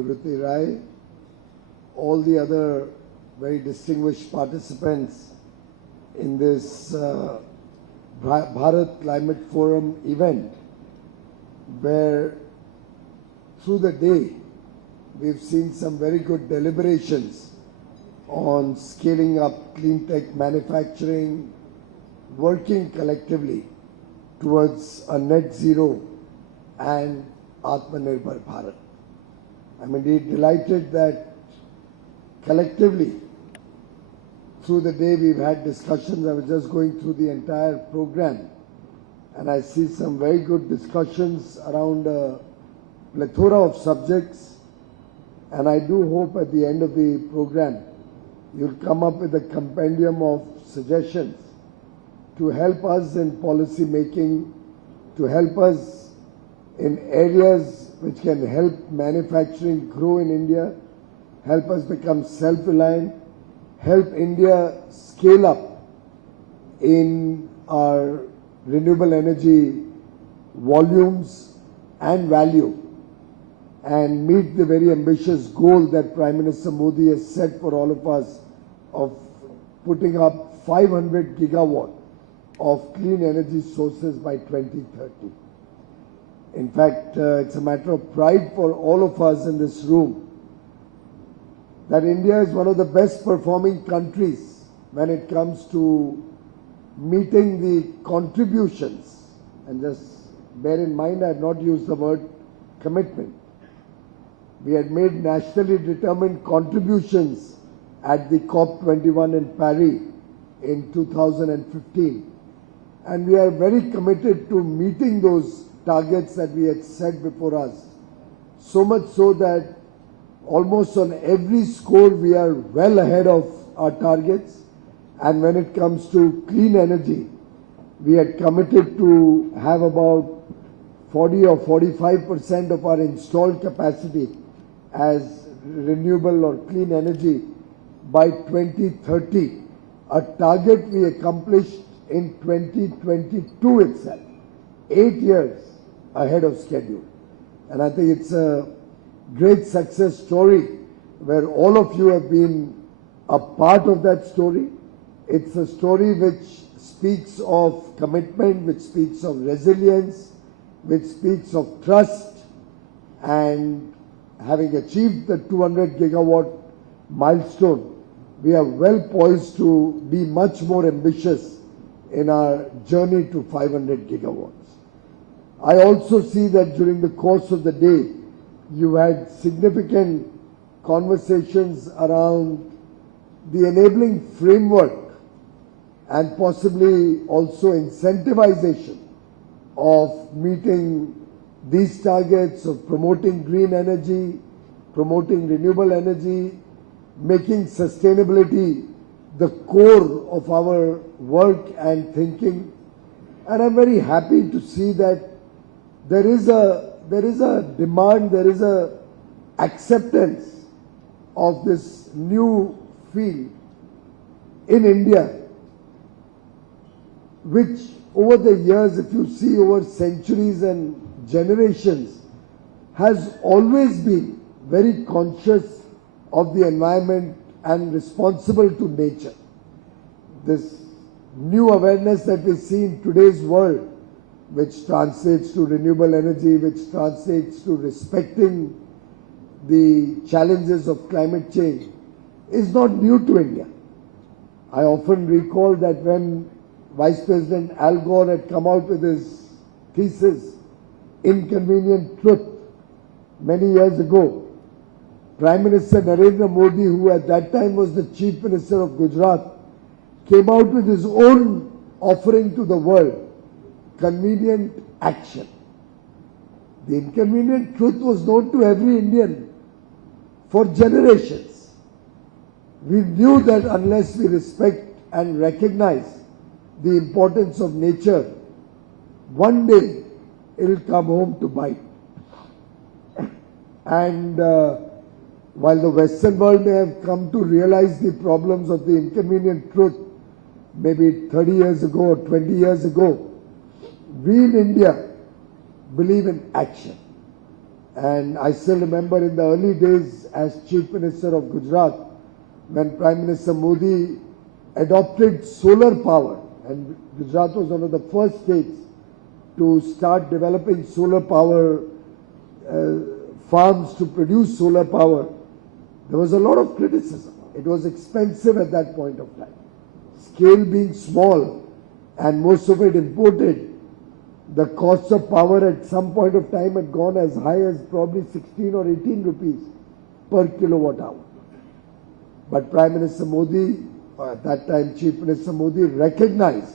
Nivruti Rai, all the other very distinguished participants in this Bharat Climate Forum event, where through the day we've seen some very good deliberations on scaling up clean tech manufacturing, working collectively towards a net zero and Atmanirbhar Bharat. I'm indeed delighted that collectively through the day we've had discussions. I was just going through the entire program and I see some very good discussions around a plethora of subjects, and I do hope at the end of the program you'll come up with a compendium of suggestions to help us in policy making, to help us in areas which can help manufacturing grow in India, help us become self-reliant, help India scale up in our renewable energy volumes and value, and meet the very ambitious goal that Prime Minister Modi has set for all of us of putting up 500 gigawatt of clean energy sources by 2030. In fact, it's a matter of pride for all of us in this room that India is one of the best performing countries when it comes to meeting the contributions. And just bear in mind, I have not used the word commitment. We had made nationally determined contributions at the COP21 in Paris in 2015. And we are very committed to meeting those targets that we had set before us. So much so that almost on every score we are well ahead of our targets. And when it comes to clean energy, we had committed to have about 40 or 45% of our installed capacity as renewable or clean energy by 2030, a target we accomplished in 2022 itself, 8 years ahead of schedule. And I think it's a great success story where all of you have been a part of that story. It's a story which speaks of commitment, which speaks of resilience, which speaks of trust, and having achieved the 200 gigawatt milestone, we are well poised to be much more ambitious in our journey to 500 gigawatts. I also see that during the course of the day, you had significant conversations around the enabling framework and possibly also incentivization of meeting these targets of promoting green energy, promoting renewable energy, making sustainability the core of our work and thinking. And I'm very happy to see that there is a demand, there is a acceptance of this new field in India, which over the years, if you see over centuries and generations, has always been very conscious of the environment and responsible to nature. This new awareness that we see in today's world, which translates to renewable energy, which translates to respecting the challenges of climate change, is not new to India. I often recall that when Vice President Al Gore had come out with his thesis, Inconvenient Truth, many years ago, Prime Minister Narendra Modi, who at that time was the Chief Minister of Gujarat, came out with his own offering to the world, Convenient Action. The inconvenient truth was known to every Indian for generations. We knew that unless we respect and recognize the importance of nature, one day it will come home to bite. And while the Western world may have come to realize the problems of the inconvenient truth maybe 30 years ago or 20 years ago, we in India believe in action. And I still remember in the early days as Chief Minister of Gujarat, when Prime Minister Modi adopted solar power, and Gujarat was one of the first states to start developing solar power farms to produce solar power, there was a lot of criticism. It was expensive at that point of time. Scale being small and most of it imported, the cost of power at some point of time had gone as high as probably 16 or 18 rupees per kilowatt hour. But Prime Minister Modi, or at that time Chief Minister Modi, recognized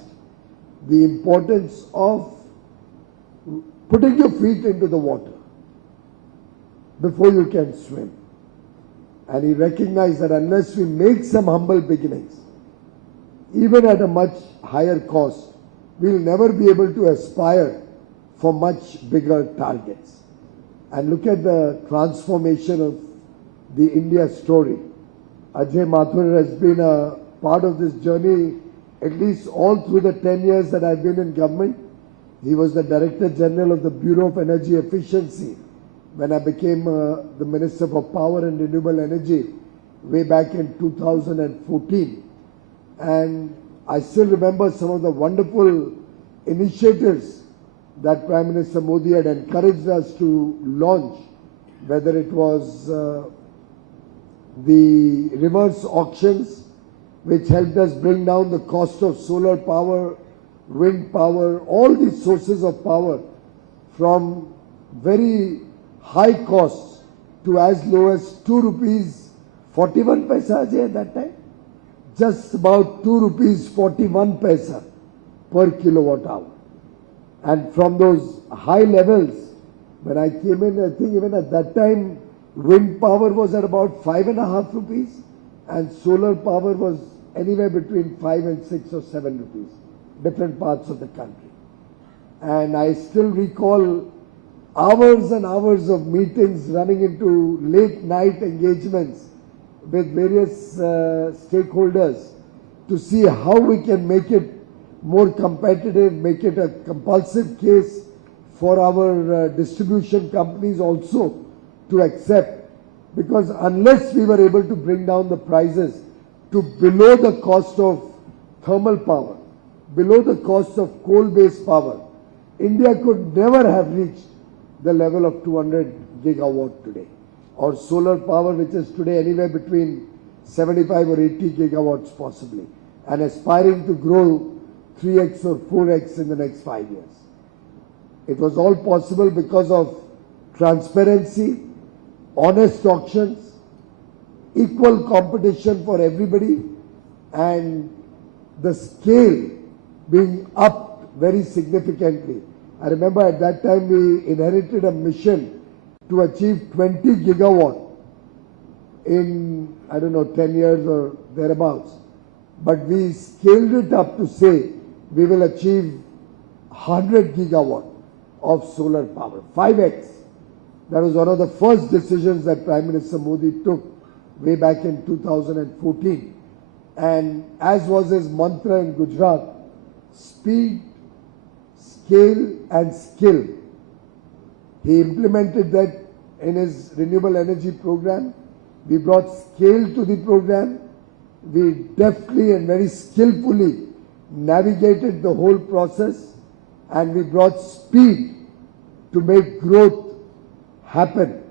the importance of putting your feet into the water before you can swim. And he recognized that unless we make some humble beginnings, even at a much higher cost, we'll never be able to aspire for much bigger targets. And look at the transformation of the India story. Ajay Mathur has been a part of this journey at least all through the 10 years that I've been in government. He was the Director General of the Bureau of Energy Efficiency when I became the Minister for Power and Renewable Energy way back in 2014. And I still remember some of the wonderful initiatives that Prime Minister Modi had encouraged us to launch, whether it was the reverse auctions, which helped us bring down the cost of solar power, wind power, all these sources of power from very high costs to as low as 2 rupees 41 paisa at that time. Just about 2 rupees 41 paisa per kilowatt hour. And from those high levels, when I came in, I think even at that time, wind power was at about 5.5 rupees and solar power was anywhere between 5 and 6 or 7 rupees, different parts of the country. And I still recall hours and hours of meetings running into late night engagements with various stakeholders to see how we can make it more competitive, make it a compulsive case for our distribution companies also to accept. Because unless we were able to bring down the prices to below the cost of thermal power, below the cost of coal-based power, India could never have reached the level of 200 gigawatt today. Or solar power, which is today anywhere between 75 or 80 gigawatts possibly, and aspiring to grow 3x or 4x in the next 5 years. It was all possible because of transparency, honest auctions, equal competition for everybody, and the scale being upped very significantly. I remember at that time we inherited a mission to achieve 20 gigawatt in, 10 years or thereabouts. But we scaled it up to say we will achieve 100 gigawatt of solar power, 5x. That was one of the first decisions that Prime Minister Modi took way back in 2014. And as was his mantra in Gujarat, speed, scale and skill. He implemented that in his renewable energy program. We brought scale to the program. We deftly and very skillfully navigated the whole process, and we brought speed to make growth happen.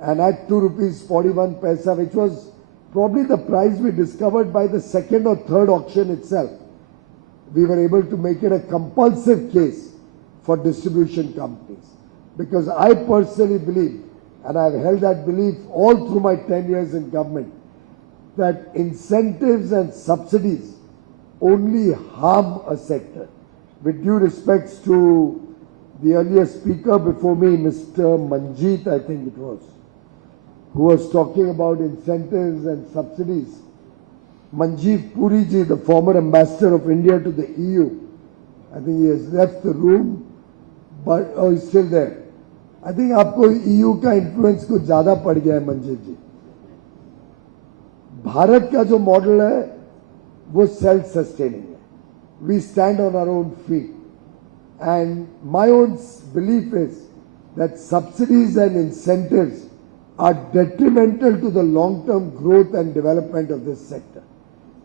And at 2 rupees 41 paisa, which was probably the price we discovered by the second or third auction itself, we were able to make it a compulsive case for distribution companies. Because I personally believe, and I've held that belief all through my 10 years in government, that incentives and subsidies only harm a sector. With due respects to the earlier speaker before me, Mr. Manjeet, I think it was, who was talking about incentives and subsidies. Manjeet Puri ji, the former ambassador of India to the EU, I think he has left the room, but he's still there. I think आपको EU का influence कुछ ज़्यादा पड़ गया है मंजीत जी. भारत का जो model है वो self sustaining है. We stand on our own feet, and my own belief is that subsidies and incentives are detrimental to the long-term growth and development of this sector.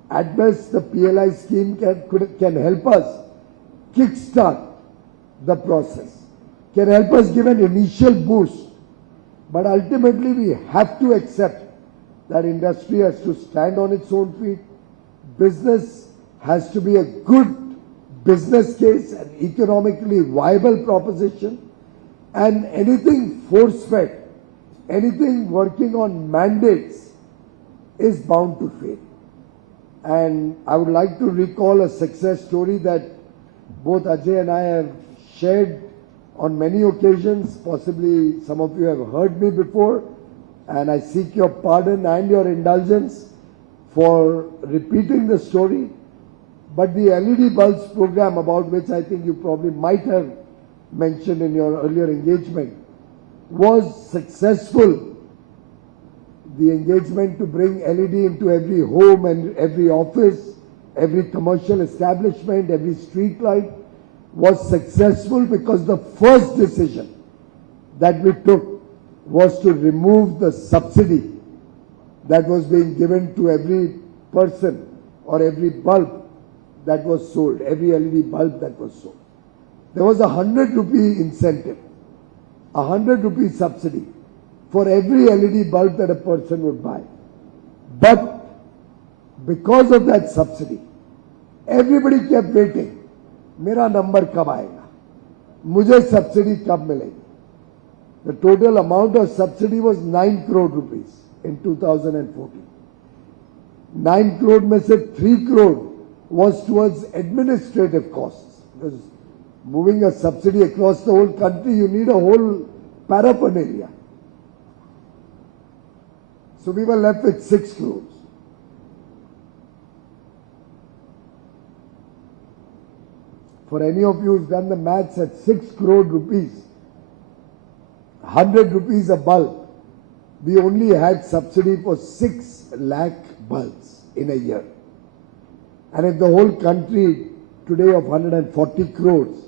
At best, the PLI scheme can help us kickstart the process, can help us give an initial boost, but ultimately we have to accept that industry has to stand on its own feet. Business has to be a good business case, an economically viable proposition, and anything force-fed, anything working on mandates is bound to fail. And I would like to recall a success story that both Ajay and I have shared on many occasions. Possibly some of you have heard me before, and I seek your pardon and your indulgence for repeating the story. But the LED bulbs program, about which I think you probably might have mentioned in your earlier engagement, was successful. The engagement to bring LED into every home and every office, every commercial establishment, every street light was successful because the first decision that we took was to remove the subsidy that was being given to every person or every bulb that was sold, every LED bulb that was sold. There was a 100 rupee incentive, a 100 rupee subsidy for every LED bulb that a person would buy. But because of that subsidy, everybody kept waiting. मेरा number कब आएगा? मुझे subsidy कब मिलेगी? The total amount of subsidy was 9 crore rupees in 2014. 9 crore में से 3 crore was towards administrative costs. Because moving a subsidy across the whole country, you need a whole paraphernalia. So we were left with 6 crores. For any of you who's done the maths, at 6 crore rupees, 100 rupees a bulb, we only had subsidy for 6 lakh bulbs in a year. And if the whole country today of 140 crores,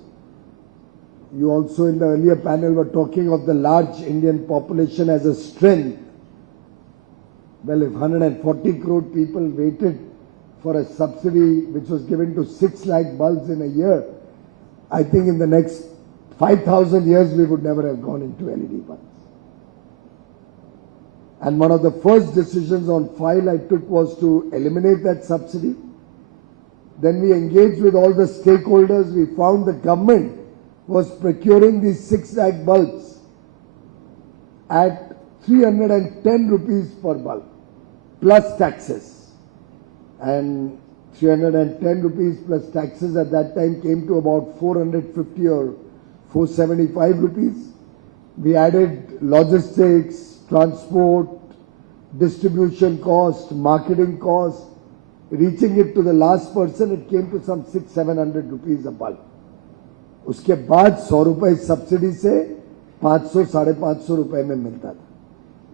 you also in the earlier panel were talking of the large Indian population as a strength. Well, if 140 crore people waited for a subsidy which was given to 6 lakh bulbs in a year, I think in the next 5,000 years we would never have gone into LED bulbs. And one of the first decisions on file I took was to eliminate that subsidy. Then we engaged with all the stakeholders. We found the government was procuring these 6 lakh bulbs at 310 rupees per bulb, plus taxes. And 310 rupees plus taxes at that time came to about 450 or 475 rupees. We added logistics, transport, distribution cost, marketing cost. Reaching it to the last person, it came to some 600-700 rupees a bulb. उसके बाद 100 रुपए subsidy से 500-550 रुपए में मिलता था.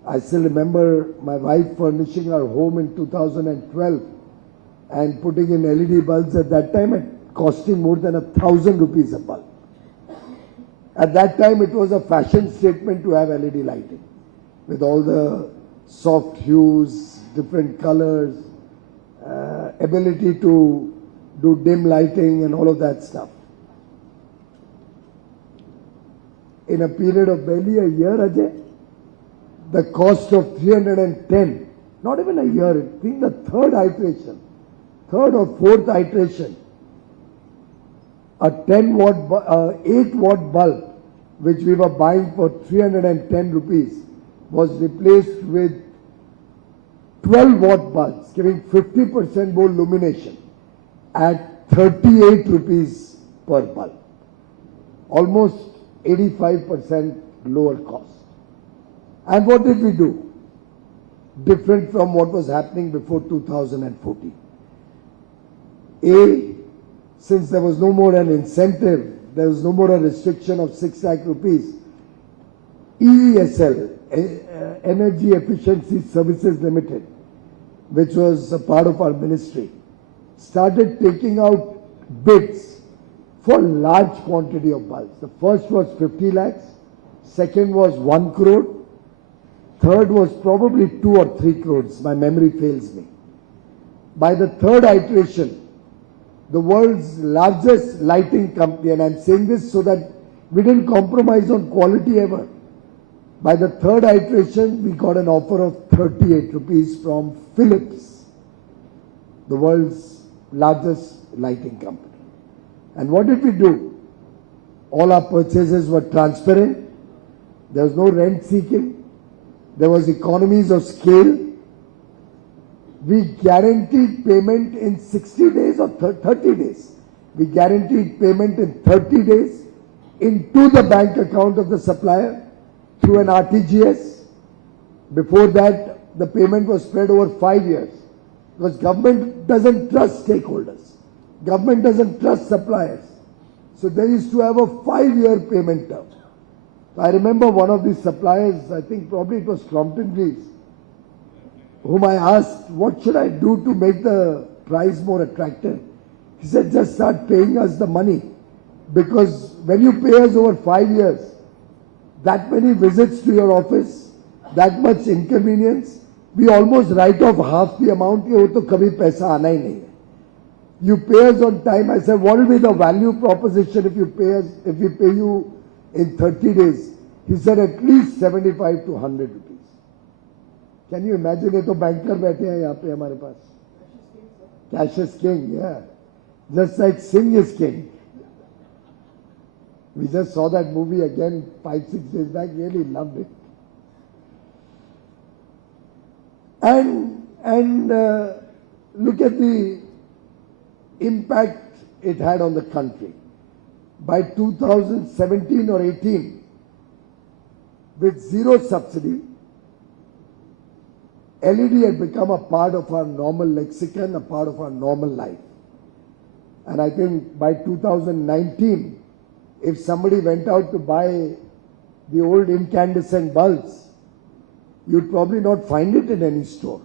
I still remember my wife furnishing our home in 2012 and putting in LED bulbs at that time at costing more than 1,000 rupees a bulb. At that time, it was a fashion statement to have LED lighting with all the soft hues, different colors, ability to do dim lighting and all of that stuff. In a period of barely a year, Ajay, the cost of 310, not even a year, I think the third or fourth iteration, a 8 watt bulb, which we were buying for 310 rupees, was replaced with 12 watt bulbs, giving 50% more illumination at 38 rupees per bulb. Almost 85% lower cost. And what did we do? Different from what was happening before 2014. A, since there was no more an incentive, there was no more a restriction of 6 lakh rupees, EESL, Energy Efficiency Services Limited, which was a part of our ministry, started taking out bids for large quantity of bulbs. The first was 50 lakhs, Second was 1 crore. Third was probably 2 or 3 crores. My memory fails me. By the third iteration, the world's largest lighting company, and I'm saying this so that we didn't compromise on quality ever. By the third iteration, we got an offer of 38 rupees from Philips, the world's largest lighting company. And what did we do? All our purchases were transparent. There was no rent seeking. There was economies of scale. We guaranteed payment in 60 days or 30 days. We guaranteed payment in 30 days into the bank account of the supplier through an RTGS. Before that, the payment was spread over 5 years. Because government doesn't trust stakeholders. Government doesn't trust suppliers. So they used to have a 5-year payment term. I remember one of these suppliers, I think probably it was Crompton Greaves, whom I asked, what should I do to make the price more attractive? He said, just start paying us the money. Because when you pay us over 5 years, that many visits to your office, that much inconvenience, we almost write off half the amount. Ye wo to kabhi paisa aana hi nahi hai. You pay us on time. I said, what will be the value proposition if you pay us, if we pay you in 30 days? He said, at least 75 to 100 rupees. Can you imagine? ये तो banker बैठे हैं यहाँ पे हमारे पास. Cash is king, yeah. Just like Singh is king. We just saw that movie again 5-6 days back. Really loved it. And look at the impact it had on the country. By 2017 or 18, with zero subsidy, LED had become a part of our normal lexicon, a part of our normal life. And I think by 2019, if somebody went out to buy the old incandescent bulbs, you'd probably not find it in any store.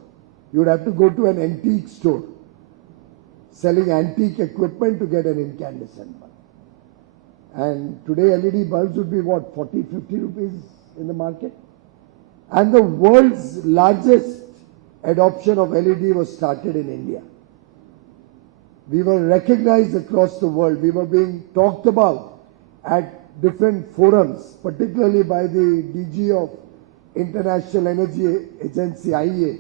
You'd have to go to an antique store selling antique equipment to get an incandescent bulb. And today LED bulbs would be what, 40, 50 rupees in the market? And the world's largest adoption of LED was started in India. We were recognized across the world. We were being talked about at different forums, particularly by the DG of International Energy Agency, IEA,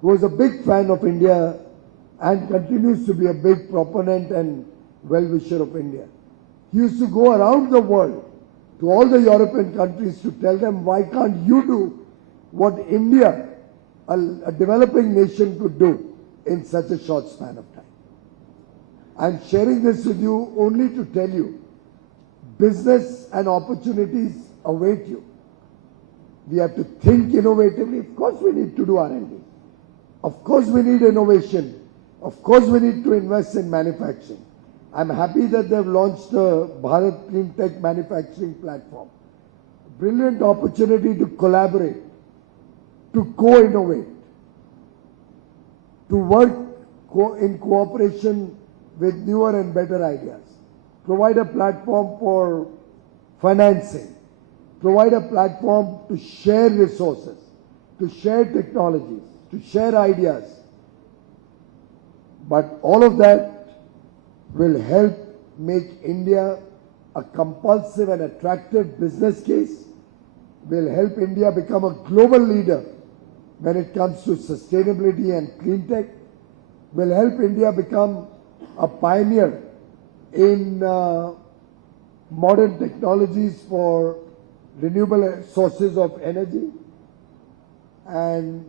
who was a big fan of India and continues to be a big proponent and well-wisher of India. He used to go around the world to all the European countries to tell them, why can't you do what India, a developing nation, could do in such a short span of time. I'm sharing this with you only to tell you, business and opportunities await you. We have to think innovatively. Of course we need to do R&D. Of course we need innovation. Of course we need to invest in manufacturing. I'm happy that they've launched the Bharat Clean Tech Manufacturing Platform. Brilliant opportunity to collaborate, to co-innovate, to work in cooperation with newer and better ideas. Provide a platform for financing. Provide a platform to share resources, to share technologies, to share ideas. But all of that will help make India a compulsive and attractive business case, will help India become a global leader when it comes to sustainability and clean tech, will help India become a pioneer in modern technologies for renewable sources of energy. And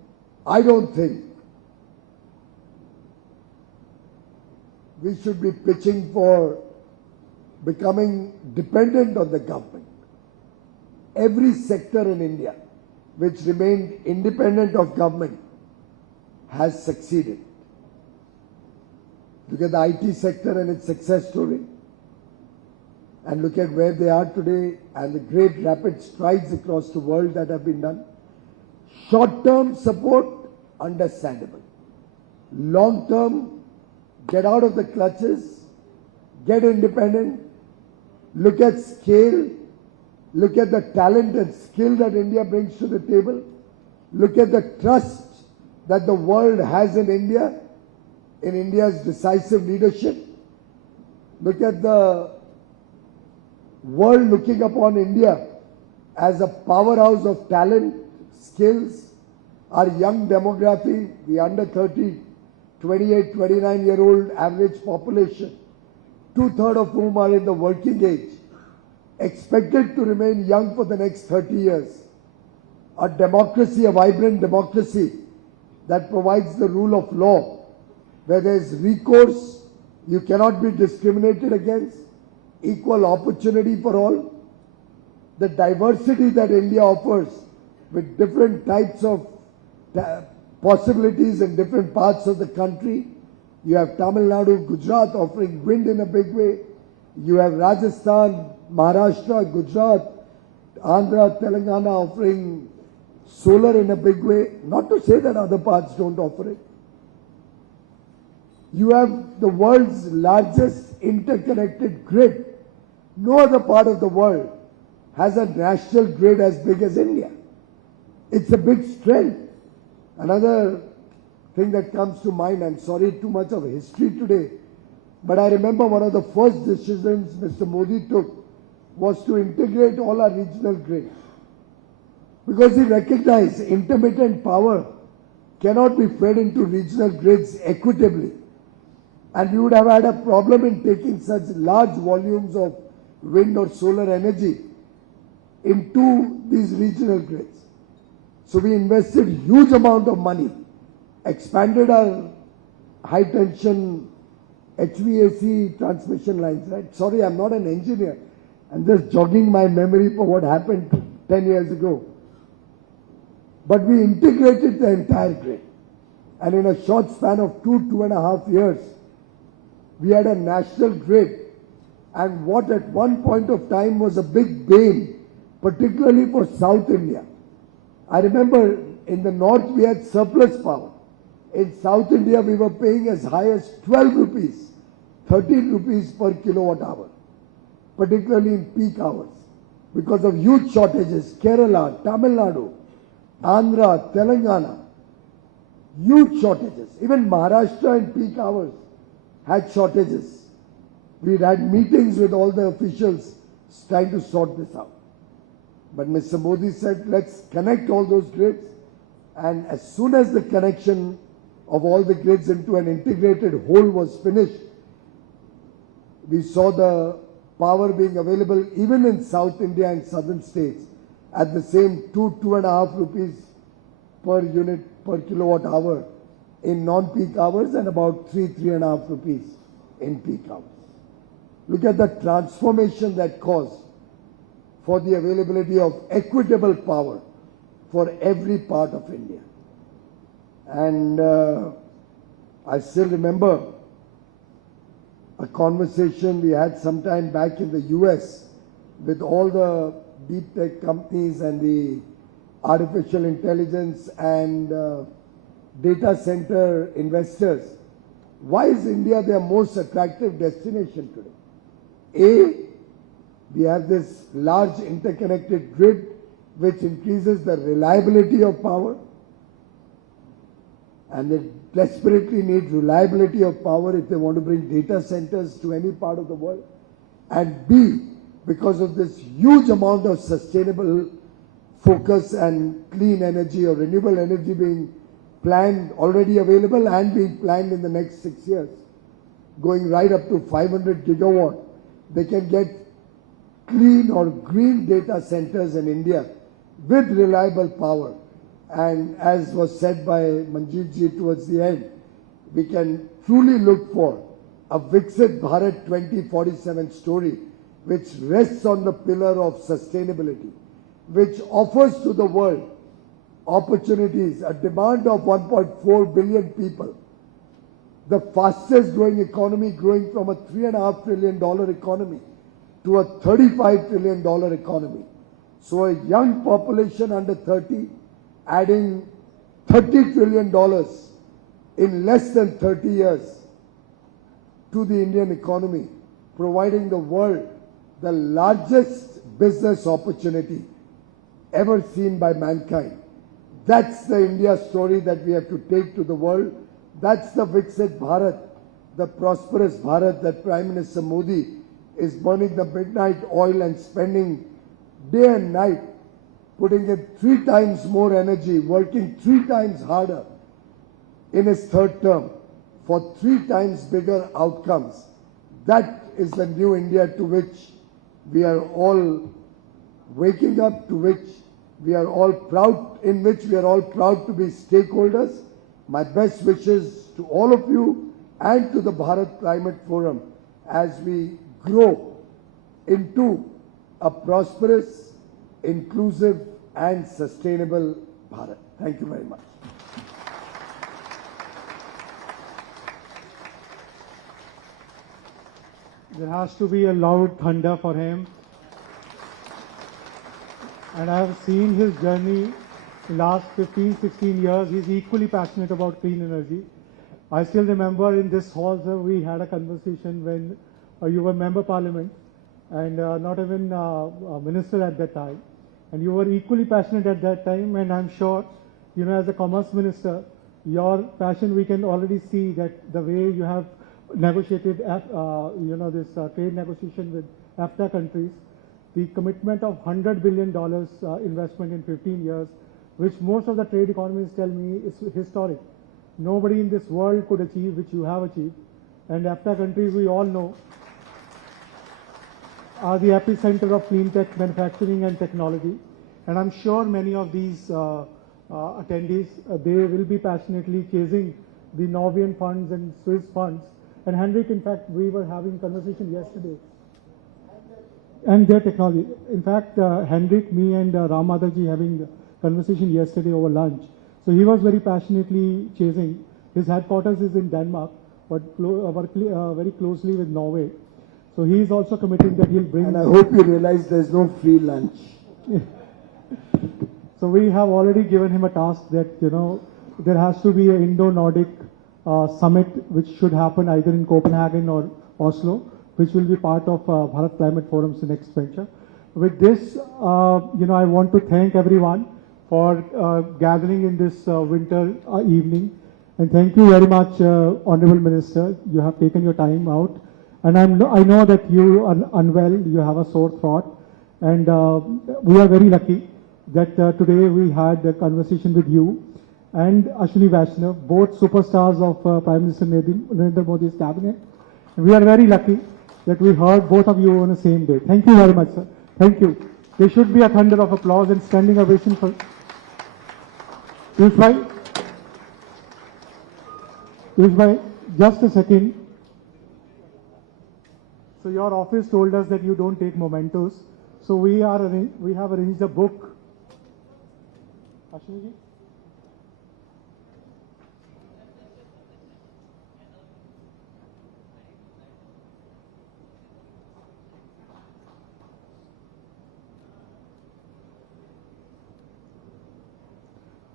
I don't think we should be pitching for becoming dependent on the government. Every sector in India which remained independent of government has succeeded. Look at the IT sector and its success story. And look at where they are today and the great rapid strides across the world that have been done. Short-term support, understandable. Long-term, get out of the clutches, get independent, look at scale, Look at the talent and skill that India brings to the table. Look at the trust that the world has in India, in India's decisive leadership. Look at the world looking upon India as a powerhouse of talent, skills. Our young demography, the under 30, 28, 29-year-old average population, 2/3 of whom are in the working age, expected to remain young for the next 30 years. A democracy, a vibrant democracy that provides the rule of law, where there is recourse, you cannot be discriminated against, equal opportunity for all. The diversity that India offers with different types of possibilities in different parts of the country. You have Tamil Nadu, Gujarat offering wind in a big way. You have Rajasthan, Maharashtra, Gujarat, Andhra, Telangana offering solar in a big way. Not to say that other parts don't offer it. You have the world's largest interconnected grid. No other part of the world has a national grid as big as India. It's a big strength. Another thing that comes to mind, I'm sorry, too much of history today, but I remember one of the first decisions Mr. Modi took was to integrate all our regional grids. Because he recognized intermittent power cannot be fed into regional grids equitably. And we would have had a problem in taking such large volumes of wind or solar energy into these regional grids. So we invested huge amount of money, expanded our high tension HVAC transmission lines, right? Sorry, I'm not an engineer. I'm just jogging my memory for what happened 10 years ago. But we integrated the entire grid. And in a short span of 2.5 years, we had a national grid. And what at one point of time was a big bane, particularly for South India. I remember in the north we had surplus power. In South India we were paying as high as 12 rupees, 13 rupees per kilowatt hour, particularly in peak hours, because of huge shortages. Kerala, Tamil Nadu, Andhra, Telangana, huge shortages. Even Maharashtra in peak hours had shortages. We had meetings with all the officials trying to sort this out. But Mr. Modi said, let's connect all those grids. And as soon as the connection of all the grids into an integrated whole was finished, we saw the power being available even in South India and southern states at the same 2.5 rupees per unit per kilowatt hour in non-peak hours and about 3.5 rupees in peak hours. Look at the transformation that caused for the availability of equitable power for every part of India. And I still remember a conversation we had sometime back in the US with all the deep tech companies and the artificial intelligence and data center investors. Why is India their most attractive destination today? A, we have this large interconnected grid which increases the reliability of power, and they desperately need reliability of power if they want to bring data centers to any part of the world. And B, because of this huge amount of sustainable focus and clean energy or renewable energy being planned, already available and being planned in the next 6 years, going right up to 500 gigawatt, they can get clean or green data centers in India with reliable power. And as was said by Manjeet ji towards the end, we can truly look for a Viksit Bharat 2047 story which rests on the pillar of sustainability, which offers to the world opportunities, a demand of 1.4 billion people, the fastest growing economy, growing from a $3.5 trillion economy to a $35 trillion economy. So a young population under 30 adding $30 trillion in less than 30 years to the Indian economy, providing the world the largest business opportunity ever seen by mankind. That's the India story that we have to take to the world. That's the Viksit Bharat, the prosperous Bharat that Prime Minister Modi is burning the midnight oil and spending day and night, putting in 3 times more energy, working 3 times harder in his third term for 3 times bigger outcomes. That is the new India to which we are all waking up, to which we are all proud, in which we are all proud to be stakeholders. My best wishes to all of you and to the Bharat Climate Forum as we grow into a prosperous, inclusive and sustainable Bharat. Thank you very much. There has to be a loud thunder for him. And I have seen his journey in the last 15, 16 years. He's equally passionate about clean energy. I still remember in this hall, sir, we had a conversation when you were member parliament and not even a minister at that time. And you were equally passionate at that time. And I'm sure, you know, as a commerce minister, your passion, we can already see that the way you have negotiated, this trade negotiation with AFTA countries, the commitment of $100 billion investment in 15 years, which most of the trade economists tell me is historic. Nobody in this world could achieve which you have achieved. And AFTA countries, we all know, are the epicenter of clean tech manufacturing and technology. And I'm sure many of these attendees, they will be passionately chasing the Norwegian funds and Swiss funds. And Henrik, in fact, we were having conversation yesterday. And their technology. In fact, Henrik, me and Ram Madhavji having conversation yesterday over lunch. So he was very passionately chasing. His headquarters is in Denmark, but work very closely with Norway. So he is also committing that he'll bring... And I hope you realize there's no free lunch. So we have already given him a task that, you know, there has to be an Indo-Nordic summit which should happen either in Copenhagen or Oslo, which will be part of Bharat Climate Forum's next venture. With this, I want to thank everyone for gathering in this winter evening. And thank you very much, Honorable Minister. You have taken your time out. And I know that you are unwell, you have a sore throat. And we are very lucky that today we had a conversation with you and Ashwini Vaishnav, both superstars of Prime Minister Narendra Modi's cabinet. And we are very lucky that we heard both of you on the same day. Thank you very much, sir. Thank you. There should be a thunder of applause and standing ovation for Piyush Bhai, just a second. So your office told us that you don't take mementos. So we have arranged a book. Ashwini ji?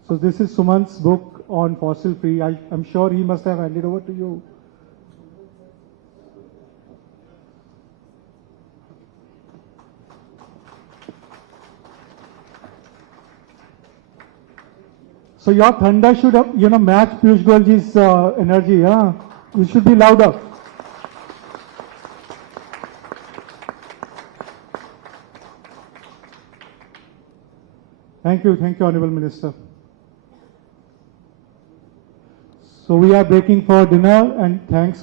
So this is Sumant's book on fossil free. I'm sure he must have handed over to you. So your thunder should have, match Piyush Goyalji's energy. Yeah? You should be louder. Thank you, Honorable Minister. So we are breaking for dinner and thanks.